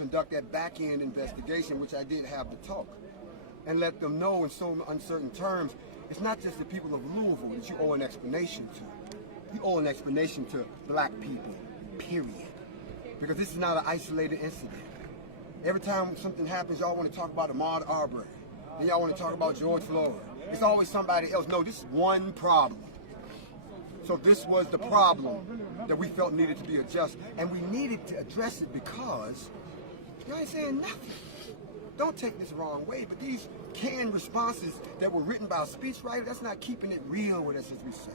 conduct that back-end investigation, which I did have the talk, and let them know in so uncertain terms, it's not just the people of Louisville that you owe an explanation to. You owe an explanation to black people, period. Because this is not an isolated incident. Every time something happens, y'all want to talk about Ahmaud Arbery. Then y'all want to talk about George Floyd. It's always somebody else. No, this is one problem. So this was the problem that we felt needed to be addressed. And we needed to address it because you ain't saying nothing. Don't take this the wrong way, but these canned responses that were written by a speechwriter, that's not keeping it real with us, as we say.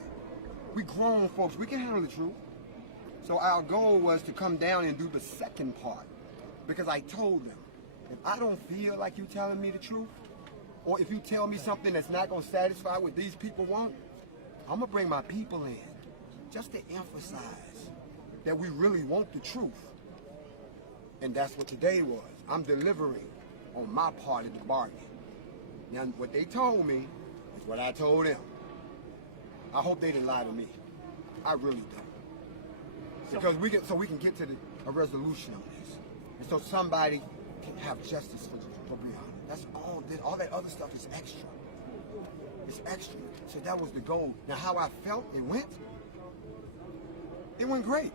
We grown folks, we can handle the truth. So our goal was to come down and do the second part, because I told them, if I don't feel like you telling me the truth, or if you tell me something that's not going to satisfy what these people want, I'm going to bring my people in, just to emphasize that we really want the truth. And that's what today was. I'm delivering on my part of the bargain. Now, what they told me is what I told them. I hope they didn't lie to me. I really do. Because we can get to a resolution on this. And so somebody can have justice for Breonna. That's all. All that other stuff is extra. It's extra. So that was the goal. Now, how I felt it went great.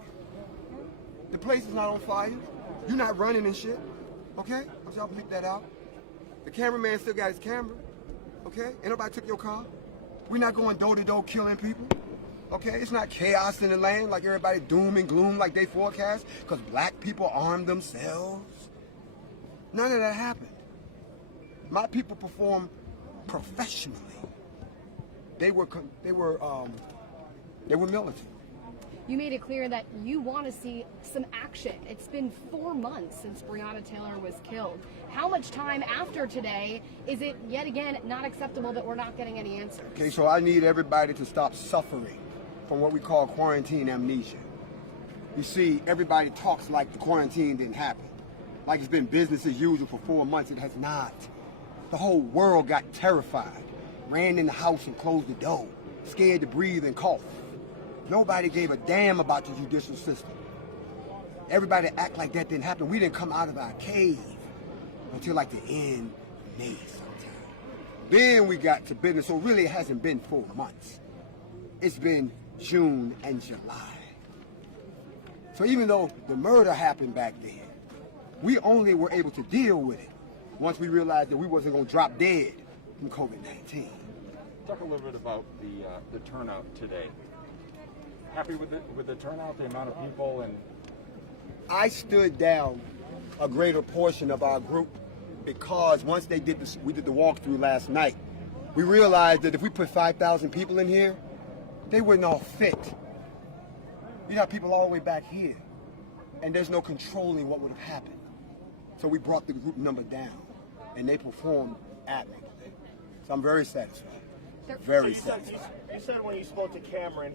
The place is not on fire. You're not running and shit. Okay? I'm y'all bleep that out. The cameraman still got his camera. Okay? Ain't nobody took your car. We're not going door to door killing people. Okay? It's not chaos in the land like everybody doom and gloom like they forecast because black people armed themselves. None of that happened. My people performed professionally. They were militant. You made it clear that you want to see some action. It's been 4 months since Breonna Taylor was killed. How much time after today is it yet again not acceptable that we're not getting any answers? Okay, so I need everybody to stop suffering from what we call quarantine amnesia. You see, everybody talks like the quarantine didn't happen. Like it's been business as usual for 4 months. It has not. The whole world got terrified, ran in the house and closed the door, scared to breathe and cough. Nobody gave a damn about the judicial system. Everybody act like that didn't happen. We didn't come out of our cave until like the end of May sometime. Then we got to business, so really it hasn't been 4 months. It's been June and July. So even though the murder happened back then, we only were able to deal with it once we realized that we wasn't going to drop dead from COVID-19. Talk a little bit about the turnout today. Happy with the turnout, the amount of people, and I stood down a greater portion of our group because once we did the walkthrough last night, we realized that if we put 5,000 people in here, they wouldn't all fit. You got people all the way back here, and there's no controlling what would have happened. So we brought the group number down, and they performed admirably. So I'm very satisfied. Very satisfied. You said when you spoke to Cameron,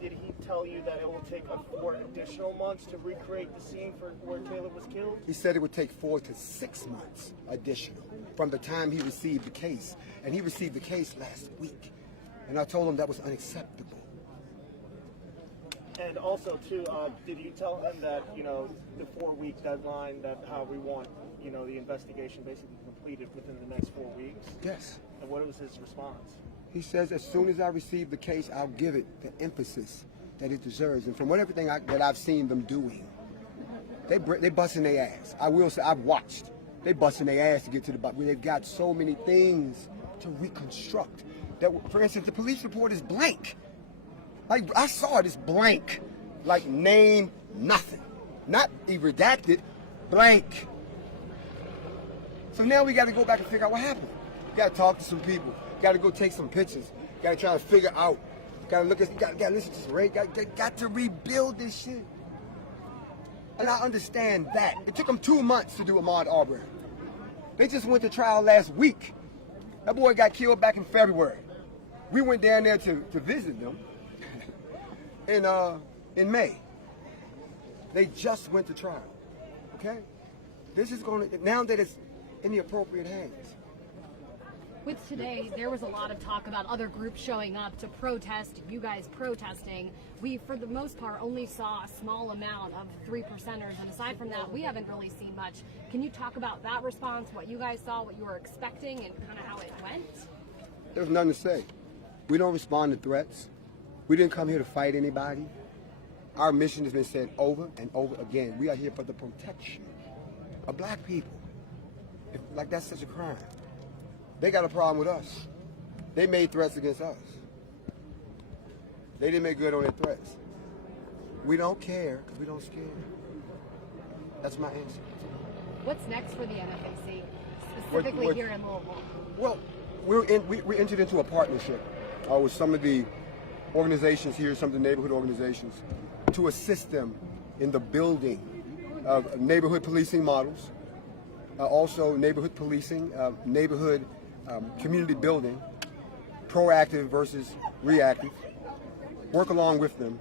did he tell you that it will take 4 additional months to recreate the scene for where Taylor was killed? He said it would take 4 to 6 months additional from the time he received the case. And he received the case last week. And I told him that was unacceptable. And also, too, did you tell him that, the 4-week deadline, that how we want, the investigation basically completed within the next 4 weeks? Yes. And what was his response? He says as soon as I receive the case, I'll give it the emphasis that it deserves. And from everything that I've seen them doing, they busting their ass. I will say, I've watched. They busting their ass to get to the bottom. They've got so many things to reconstruct. That, for instance, the police report is blank. Like, I saw it, it's blank. Like, name nothing. Not redacted, blank. So now we got to go back and figure out what happened. Got to talk to some people. Got to go take some pictures. Got to try to figure out. Got to look at. Got to listen to some radio. Got to rebuild this shit. And I understand that. It took them 2 months to do Ahmaud Arbery. They just went to trial last week. That boy got killed back in February. We went down there to visit them in May. They just went to trial. Okay? This is going to, now that it's in the appropriate hands, With today, there was a lot of talk about other groups showing up to protest, you guys protesting. We, for the most part, only saw a small amount of 3%ers, and aside from that, we haven't really seen much. Can you talk about that response, what you guys saw, what you were expecting, and kind of how it went? There's nothing to say. We don't respond to threats. We didn't come here to fight anybody. Our mission has been said over and over again. We are here for the protection of black people. Like that's such a crime. They got a problem with us. They made threats against us. They didn't make good on their threats. We don't care because we don't scare. That's my answer. What's next for the NFAC, specifically here in Louisville? Well, we entered into a partnership with some of the organizations here, some of the neighborhood organizations, to assist them in the building of neighborhood policing models, also neighborhood policing, neighborhood community building, proactive versus reactive, work along with them,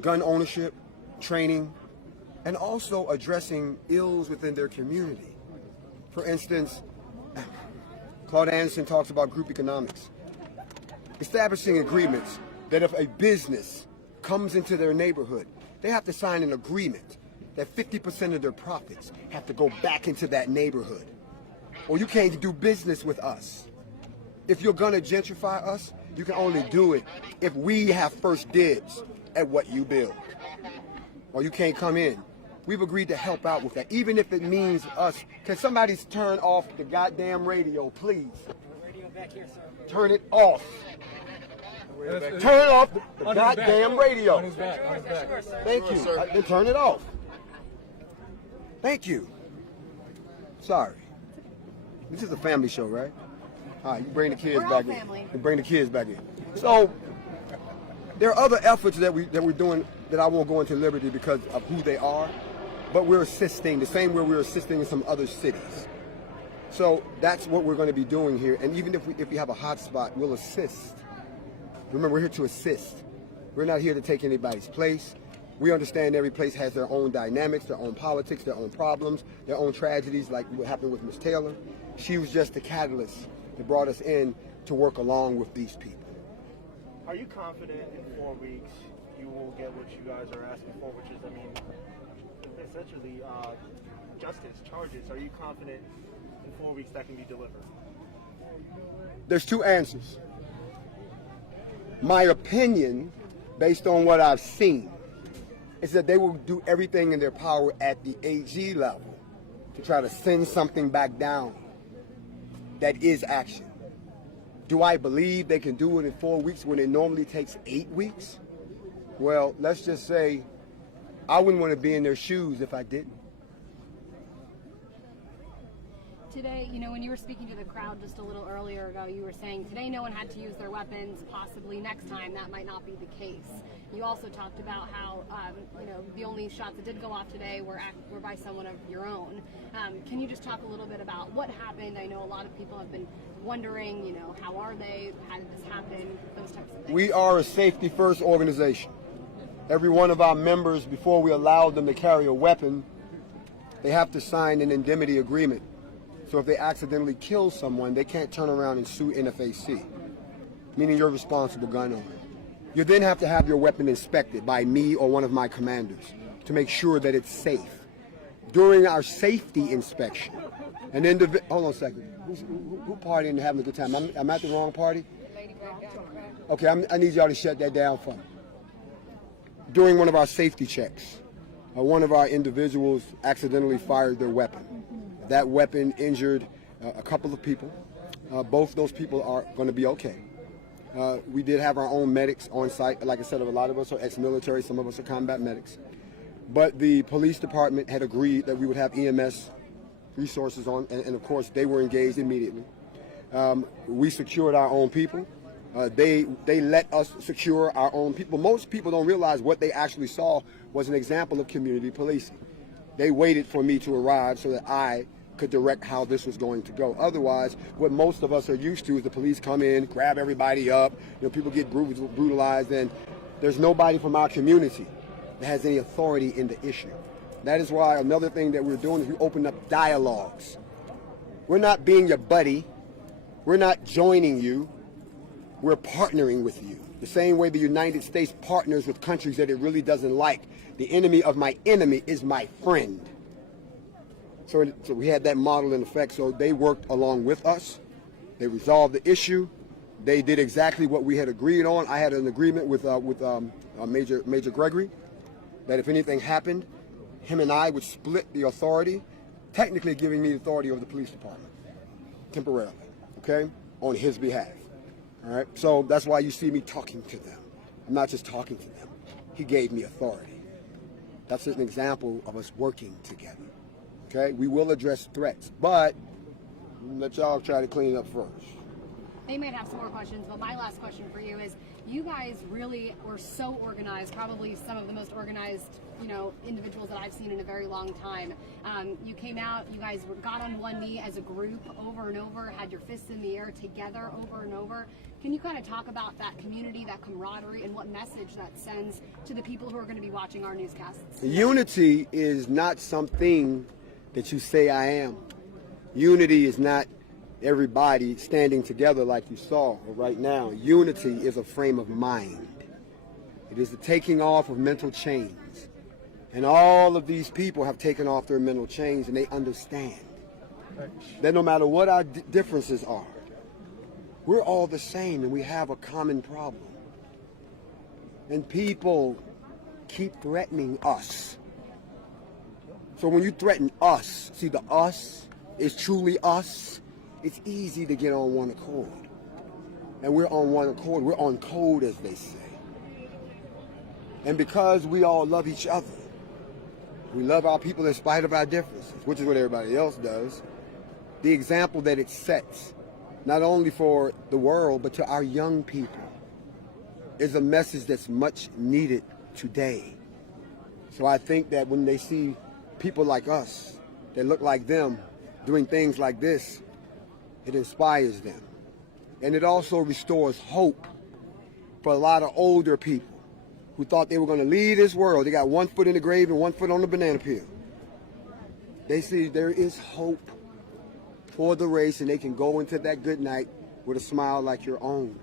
gun ownership, training, and also addressing ills within their community. For instance, Claude Anderson talks about group economics, establishing agreements that if a business comes into their neighborhood, they have to sign an agreement that 50% of their profits have to go back into that neighborhood, or you can't do business with us. If you're gonna gentrify us, you can only do it if we have first dibs at what you build, or you can't come in. We've agreed to help out with that, even if it means us. Can somebody turn off the goddamn radio, please? Radio back here, sir. Turn it off. Turn off the goddamn radio. On his back. Thank you. Then turn it off. Thank you. Sorry. This is a family show, right? All right, you bring the kids We're all back family. in. You bring the kids back in. So there are other efforts that we're doing that I won't go into liberty because of who they are, but we're assisting the same way we're assisting in some other cities. So that's what we're going to be doing here. And even if we have a hot spot, we'll assist. Remember, we're here to assist. We're not here to take anybody's place. We understand every place has their own dynamics, their own politics, their own problems, their own tragedies, like what happened with Ms. Taylor. She was just the catalyst that brought us in to work along with these people. Are you confident in 4 weeks you will get what you guys are asking for, which is, I mean, essentially justice, charges? Are you confident in 4 weeks that can be delivered? There's two answers. My opinion, based on what I've seen, is that they will do everything in their power at the AG level to try to send something back down that is action. Do I believe they can do it in 4 weeks when it normally takes 8 weeks? Well, let's just say I wouldn't want to be in their shoes if I didn't. Today, you know, when you were speaking to the crowd just a little earlier ago, you were saying today no one had to use their weapons. Possibly next time that might not be the case. You also talked about how, you know, the only shots that did go off today were by someone of your own. Can you just talk a little bit about what happened? I know a lot of people have been wondering, you know, how are they? How did this happen? Those types of things. We are a safety-first organization. Every one of our members, before we allow them to carry a weapon, they have to sign an indemnity agreement. So if they accidentally kill someone, they can't turn around and sue NFAC, meaning you're a responsible gun owner. You then have to have your weapon inspected by me or one of my commanders to make sure that it's safe. During our safety inspection, hold on a second. Who partying and having a good time? I'm at the wrong party? Okay, I need y'all to shut that down for me. During one of our safety checks, one of our individuals accidentally fired their weapon. That weapon injured a couple of people. Both those people are going to be okay. We did have our own medics on site. Like I said, a lot of us are ex-military, some of us are combat medics. But the police department had agreed that we would have EMS resources on, and of course they were engaged immediately. We secured our own people. They let us secure our own people. Most people don't realize what they actually saw was an example of community policing. They waited for me to arrive so that I could direct how this was going to go. Otherwise, what most of us are used to is the police come in, grab everybody up, you know, people get brutalized, and there's nobody from our community that has any authority in the issue. That is why another thing that we're doing is we open up dialogues. We're not being your buddy. We're not joining you. We're partnering with you. The same way the United States partners with countries that it really doesn't like. The enemy of my enemy is my friend. So we had that model in effect. So they worked along with us. They resolved the issue. They did exactly what we had agreed on. I had an agreement with Major Gregory that if anything happened, him and I would split the authority, technically giving me the authority over the police department, temporarily, okay, on his behalf. All right, so that's why you see me talking to them. I'm not just talking to them. He gave me authority. That's an example of us working together. Okay, we will address threats, but let y'all try to clean it up first. They might have some more questions, but my last question for you is, you guys really were so organized, probably some of the most organized, individuals that I've seen in a very long time. You came out, you guys got on one knee as a group over and over, had your fists in the air together over and over. Can you kind of talk about that community, that camaraderie, and what message that sends to the people who are going to be watching our newscasts? Unity is not something that you say I am. Unity is not everybody standing together like you saw right now. Unity is a frame of mind. It is the taking off of mental chains. And all of these people have taken off their mental chains, and they understand that no matter what our differences are, we're all the same and we have a common problem. And people keep threatening us. So when you threaten us, see, the us is truly us, it's easy to get on one accord. And we're on one accord. We're on code, as they say. And because we all love each other, we love our people in spite of our differences, which is what everybody else does. The example that it sets, not only for the world, but to our young people, is a message that's much needed today. So I think that when they see people like us that look like them doing things like this, it inspires them. And it also restores hope for a lot of older people who thought they were going to leave this world. They got one foot in the grave and one foot on the banana peel. They see there is hope for the race, and they can go into that good night with a smile like your own.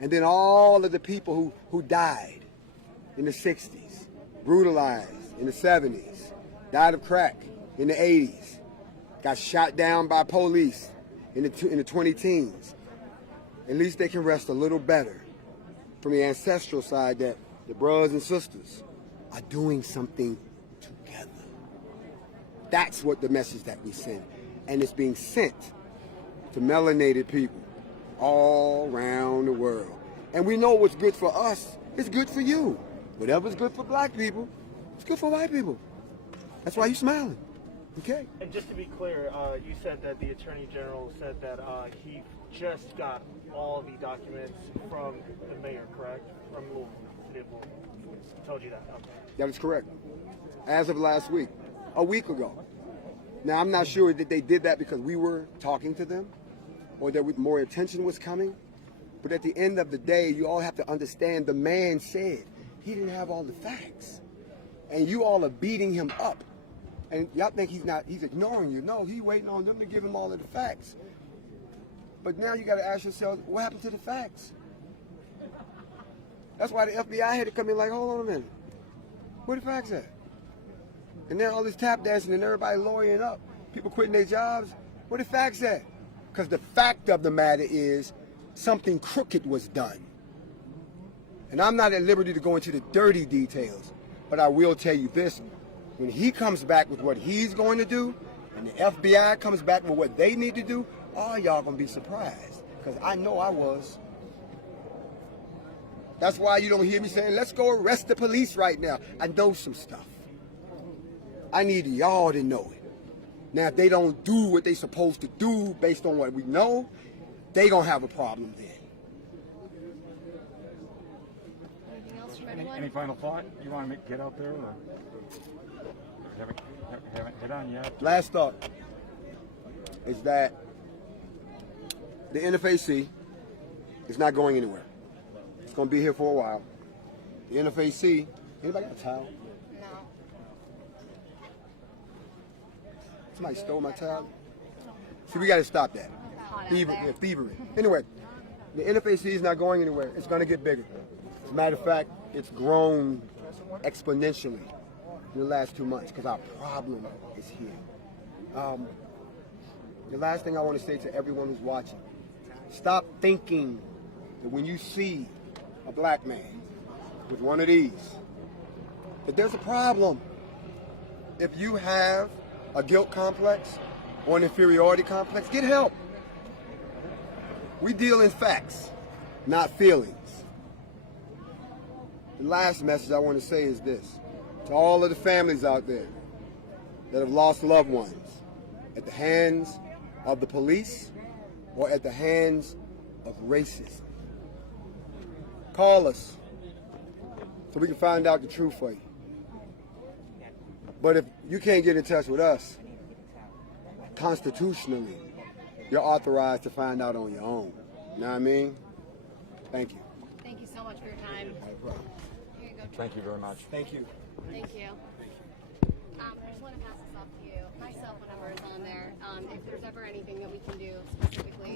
And then all of the people who died in the 60s, brutalized in the 70s, died of crack in the 80s, got shot down by police in the 20-teens. At least they can rest a little better from the ancestral side that the brothers and sisters are doing something together. That's what the message that we send. And it's being sent to melanated people all around the world. And we know what's good for us is good for you. Whatever's good for black people, it's good for white people. That's why you're smiling. Okay? And just to be clear, you said that the Attorney General said that he just got all the documents from the mayor, correct? From Louisville, City of Louisville. He told you that? Okay. That is correct. As of last week, a week ago. Now, I'm not sure that they did that because we were talking to them or that more attention was coming. But at the end of the day, you all have to understand the man said he didn't have all the facts. And you all are beating him up. And y'all think he's ignoring you. No, he's waiting on them to give him all of the facts. But now you got to ask yourself, what happened to the facts? That's why the FBI had to come in like, hold on a minute. Where the facts at? And then all this tap dancing and everybody lawyering up, people quitting their jobs. Where the facts at? Because the fact of the matter is something crooked was done. And I'm not at liberty to go into the dirty details, but I will tell you this. When he comes back with what he's going to do, and the FBI comes back with what they need to do, all y'all gonna be surprised. Because I know I was. That's why you don't hear me saying, let's go arrest the police right now. I know some stuff. I need y'all to know it. Now, if they don't do what they're supposed to do based on what we know, they gonna have a problem then. Anything else from anyone? Any final thought you want to get out there, or haven't hit on yet? Last thought is that the NFAC is not going anywhere. It's going to be here for a while. The NFAC, anybody got a towel? No. Somebody stole my towel? See, we got to stop that. Hot there. thievery. Anyway, the NFAC is not going anywhere. It's going to get bigger. As a matter of fact, it's grown exponentially in the last 2 months because our problem is here. The last thing I want to say to everyone who's watching, stop thinking that when you see a black man with one of these, that there's a problem. If you have a guilt complex or an inferiority complex, get help. We deal in facts, not feelings. The last message I want to say is this. To all of the families out there that have lost loved ones at the hands of the police or at the hands of racism, call us so we can find out the truth for you. But if you can't get in touch with us, constitutionally, you're authorized to find out on your own. You know what I mean? Thank you. Thank you so much for your time. Here you go. Thank you very much. Thank you. Thank you. I just want to pass this off to you. Myself, whatever is on there. If there's ever anything that we can do specifically